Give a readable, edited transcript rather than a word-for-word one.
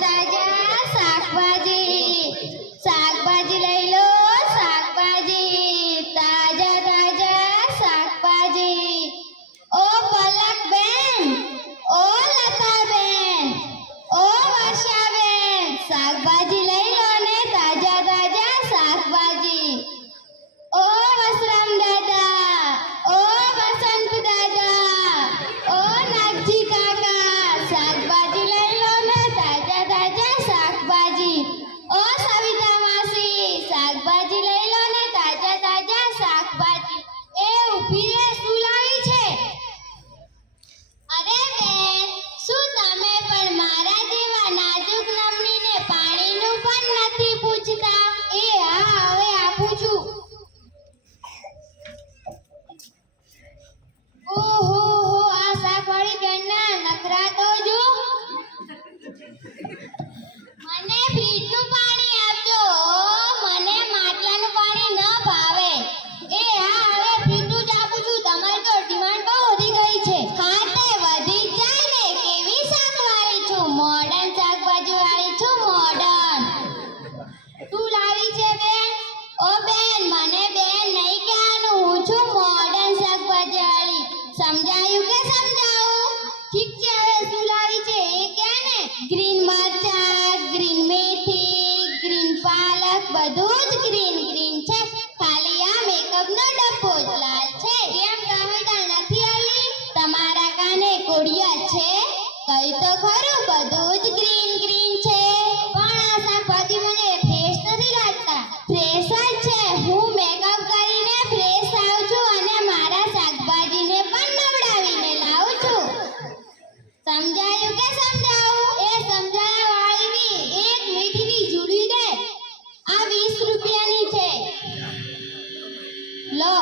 તાજા શાકભાજી શાકભાજી લઈ લો શાકભાજી તાજા શાકભાજી ઓ પલકબેન ઓ લતાબેન ઓ વર્ષાબેન શાકભાજી લઈ લો ને તાજા શાકભાજી ઓ વસરામ દાદા ઓ વસંત દાદા ઓ નાગજી કાકા શાકભાજી લઈ લો ને તાજા શાકભાજી ઓ સવિતા માસી શાકભાજી લઈ લો ને તાજા શાકભાજી એ ઊભી રે શું લાવી છે અરે બેન શું તમે પણ મારા જેવા નાજુક નમણીને પાણીનું પણ નથી પૂછતા એ હા હવે આપું છું ઓહો આ શાકવાળી બેનના નખરા તો જો મને ફ્રીજનું પાણી આપજો મને માટલાનું પાણી ન ભાવે એ હા હવે ફ્રીજનું જ આપું છું તમારી તો ડિમાન્ડ બહુ વધી ગઈ છે હા તે વધી જ જાય ને કેવી શાકવાળી છું મોડર્ન શાકભાજી વાળી છું મોડર્ન તું લાવી છે બેન ઓ બેન મને બેન નહીં કહેવાનું હું છું મોડર્ન શાકભાજી વાળી સમજાયું કે સમજાવું ઠીક છે હવે શું લાવી છે એ કે ને ગ્રીન મરચા ગ્રીન મેથી ગ્રીન પાલક બધું જ ગ્રીન છે ખાલી આ મેકઅપનો ડબ્બો જ લાલ છે કેમ ટમેટા નથી આલી તમારા કાને કોડિયા છે કઈ તો ખરું બધું જ ગ્રીન છે પણ આ શાકભાજી મને ફ્રેશ નથી લાગતા ફ્રેશ જ છે હું મેકઅપ કરીને ફ્રેશ આવું છું અને મારા શાકભાજીને પણ નવડાવીને લાવું છું સમજાયું કે સમજાવું એ સમજાયા વાળીની એક મીઠીની જુડી દે આ 20 રૂપિયાની છે લો